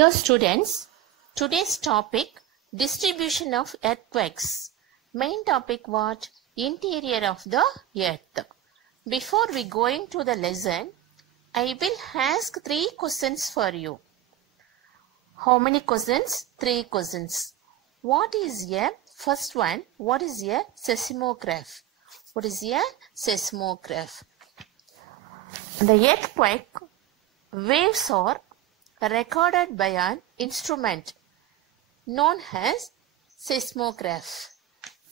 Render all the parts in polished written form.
Dear students, today's topic distribution of earthquakes. Main topic what? Interior of the earth. Before we go into the lesson, I will ask 3 questions for you. How many questions? 3 questions. What is a first one? What is a seismograph? What is a seismograph? The earthquake waves are recorded by an instrument known as seismograph.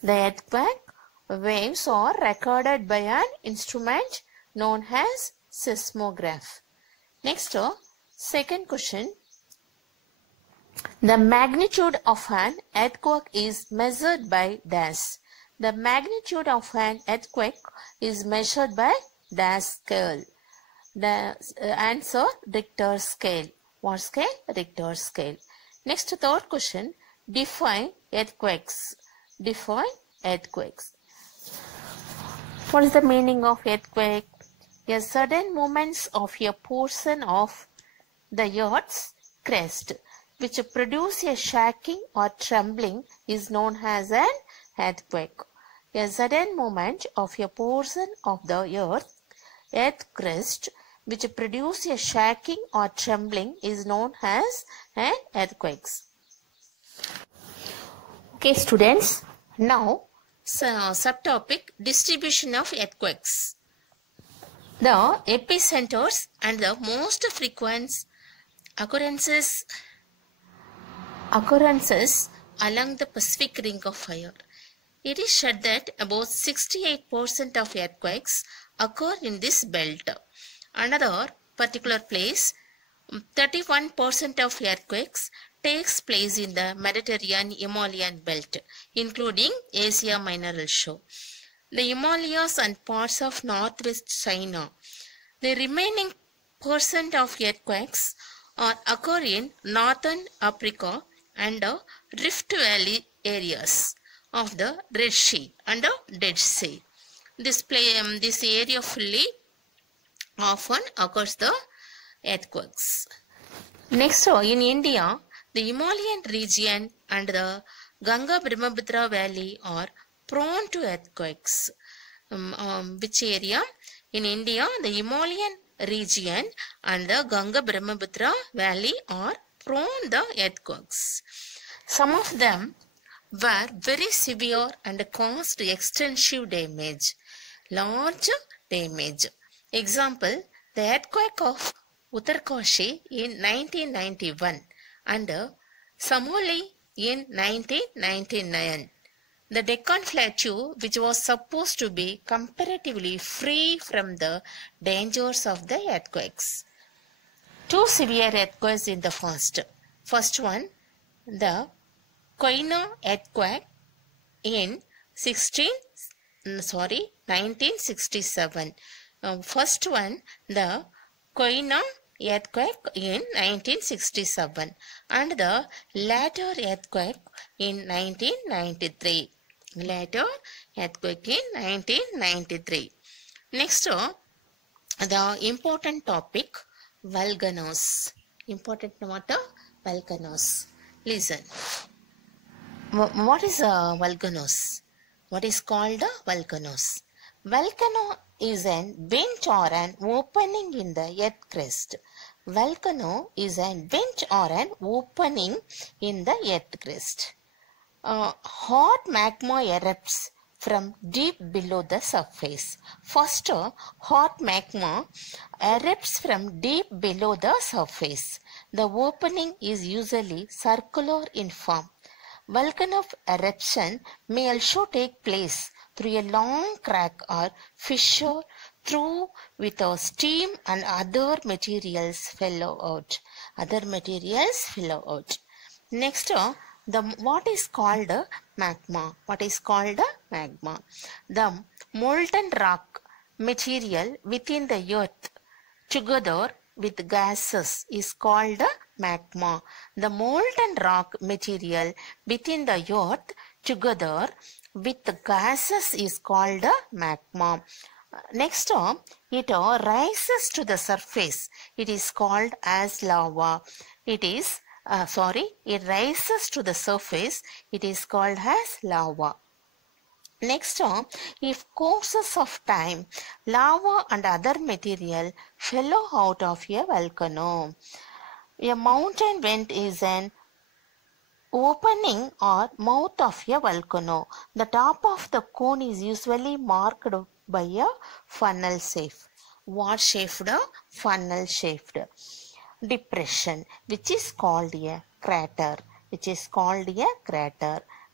The earthquake waves are recorded by an instrument known as seismograph. Next, second question. The magnitude of an earthquake is measured by dash. The magnitude of an earthquake is measured by dash scale. The answer, Richter scale. What scale? Richter scale. Next, third question. Define earthquakes. Define earthquakes. What is the meaning of earthquake? A sudden movement of a portion of the earth's crust which produce a shaking or trembling is known as an earthquake. A sudden movement of a portion of the earth crust which produce a shaking or trembling is known as an earthquake. Okay students, now subtopic distribution of earthquakes. The epicenters and the most frequent occurrences along the Pacific Ring of Fire. It is said that about 68% of earthquakes occur in this belt. Another particular place, 31% of earthquakes takes place in the Mediterranean Himalayan belt, including Asia Minor also, the Himalayas and parts of northwest China. The remaining percent of earthquakes occur in northern Africa and Rift Valley areas of the Red Sea and the Dead Sea. This area fully often occurs the earthquakes. Next, in India, the Himalayan region and the Ganga-Brahmaputra valley are prone to earthquakes. Which area? In India, the Himalayan region and the Ganga-Brahmaputra valley are prone to earthquakes. Some of them were very severe and caused extensive damage, large damage. Example, the earthquake of Uttarkashi in 1991 and Samoli in 1999. The Deccan Plateau, which was supposed to be comparatively free from the dangers of the earthquakes. 2 severe earthquakes in the past. First one, the Koina earthquake in 1967. First one, the Koina earthquake in 1967 and the later earthquake in 1993. Later earthquake in 1993. Next, the important topic, volcanoes. Important what? Volcanoes. Listen. What is volcanoes? What is called volcanoes? Volcano is an vent or an opening in the earth crust. Volcano is an vent or an opening in the earth crust. Hot magma erupts from deep below the surface. First, hot magma erupts from deep below the surface. The opening is usually circular in form. Volcano eruption may also take place through a long crack or fissure through with steam and other materials flow out. Next, what is called magma? What is called magma? The molten rock material within the earth together with gases is called magma. The molten rock material within the earth together with the gases is called magma. Next, it rises to the surface. It is called as lava. It is it rises to the surface, it is called as lava. Next, if courses of time, lava and other material fell out of a volcano. A mountain vent is an opening or mouth of a volcano. The top of the cone is usually marked by a funnel shape. What shaped? Funnel shaped depression, which is called a crater.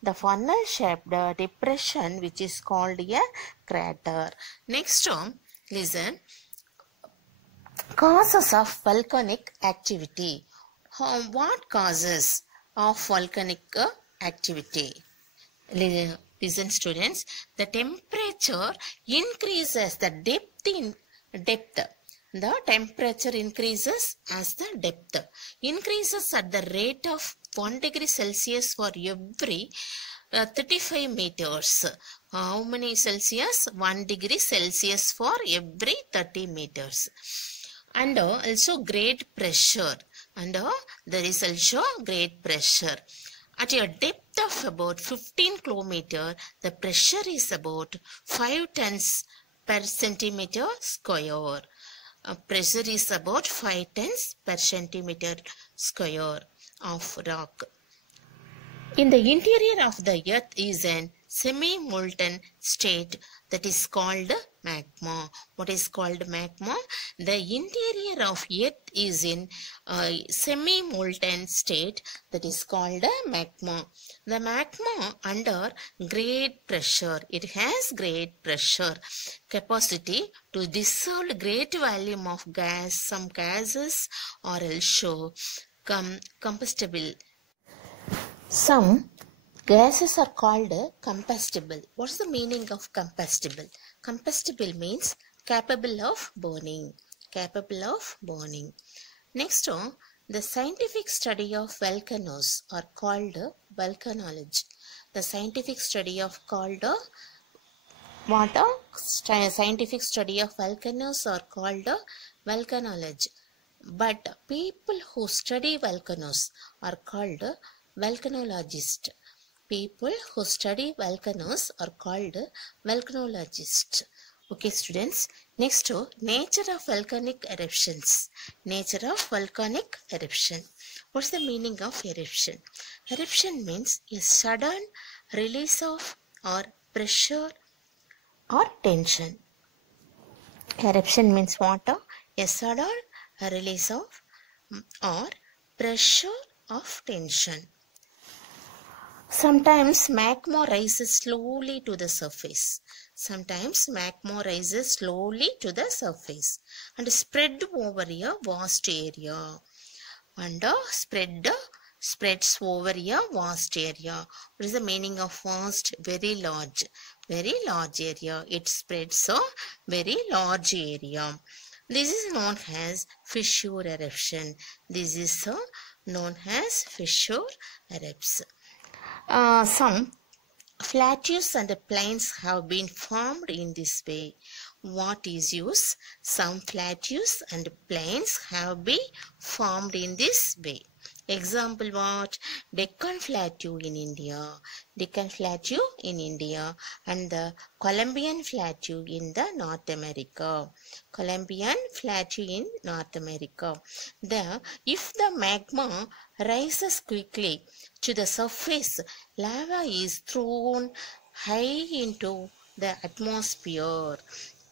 The funnel shaped depression, which is called a crater. Next, listen. Causes of volcanic activity. What causes of volcanic activity? Listen, students. The temperature increases the depth. The temperature increases as the depth increases at the rate of 1 degree Celsius for every 35 meters. How many Celsius? 1 degree Celsius for every 30 meters. And also great pressure. And there is also great pressure. At a depth of about 15 kilometers, the pressure is about 5 tons per centimeter square. Pressure is about 5 tons per centimeter square of rock. In the interior of the earth is an semi-molten state that is called magma. What is called magma? The interior of earth is in a semi-molten state that is called magma. The magma under great pressure. It has great pressure capacity to dissolve great volume of gas. Some gases are also combustible. Some gases are called combustible. What's the meaning of combustible? Combustible means capable of burning. Next, the scientific study of volcanoes are called volcanology. The scientific study of scientific study of volcanoes are called volcanology. But people who study volcanoes are called volcanologists. People who study volcanoes are called volcanologists. Okay, students. Next, nature of volcanic eruptions. Nature of volcanic eruption. What's the meaning of eruption? Eruption means a sudden release of or pressure or tension. Eruption means what? A sudden release of or pressure of tension. Sometimes magma rises slowly to the surface. And spread over a vast area. Spreads over a vast area. What is the meaning of vast? Very large area. It spreads a very large area. This is known as fissure eruption. Some plateaus and plains have been formed in this way. What is use? Some plateaus and plains have been formed in this way. Example what? Deccan Plateau in India and the Columbian Plateau in the North America. If the magma rises quickly to the surface, lava is thrown high into the atmosphere.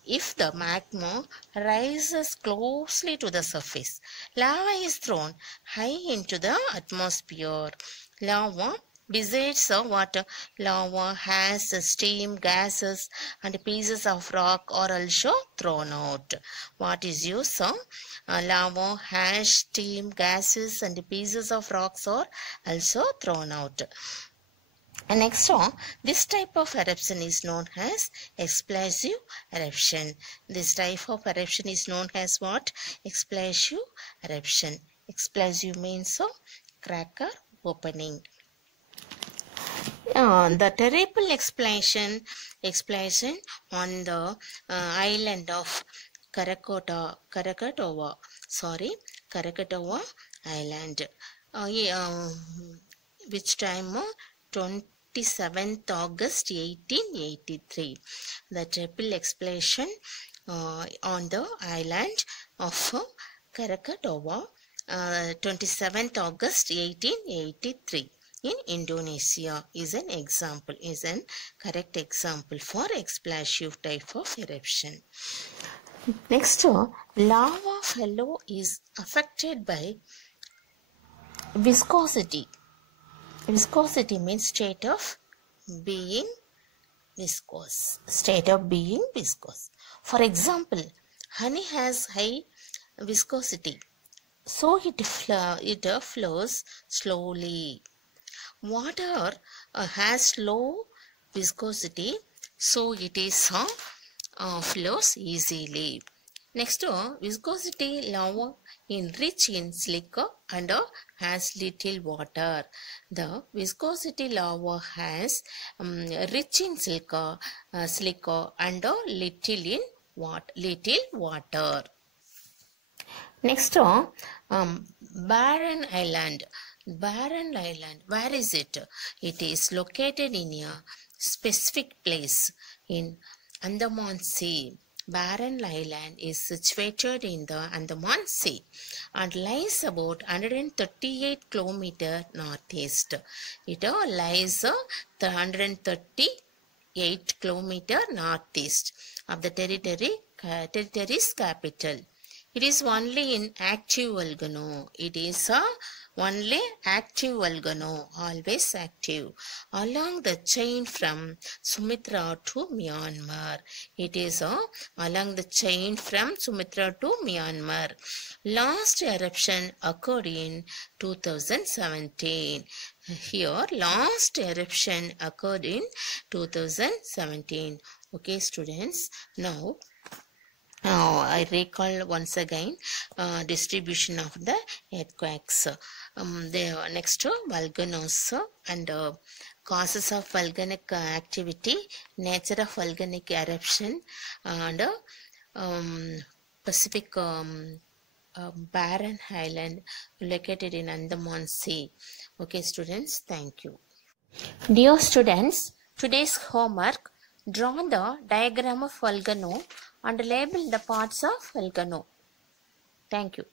If the magma rises closely to the surface, lava is thrown high into the atmosphere. Lava, besides water, lava has steam, gases, and pieces of rock are also thrown out. What is use? Lava has steam, gases, and pieces of rocks are also thrown out. And next, this type of eruption is known as explosive eruption. This type of eruption is known as what? Explosive eruption. Explosive means cracker opening. The terrible explosion on the island of Krakatoa Island. which time? 27th August 1883. The triple explosion on the island of Krakatoa, 27th August 1883 in Indonesia is an example, is an correct example for explosive type of eruption. Next, lava flow is affected by viscosity. Viscosity means state of being viscous. State of being viscous. For example, honey has high viscosity, so it flows slowly. Water has low viscosity, so it is flows easily. Next, viscosity lava is rich in silica and has little water. The viscosity lava has rich in silica and little in water. Next, Barren Island. Barren Island, where is it? It is located in a specific place in Andaman Sea. Barren Island is situated in the Andaman Sea and lies about 138 km northeast. It lies 138 km northeast of the territory's capital. It is only in active volcano. It is only active volcano, always active, along the chain from Sumatra to Myanmar. It is along the chain from Sumatra to Myanmar. Last eruption occurred in 2017. Here, last eruption occurred in 2017. Okay, students. Now, I recall once again distribution of the earthquakes. The next volcanoes and causes of volcanic activity, nature of volcanic eruption, and Pacific Barren Island located in Andaman Sea. Okay, students, thank you. Dear students, today's homework: draw the diagram of volcano and label the parts of volcano. Thank you.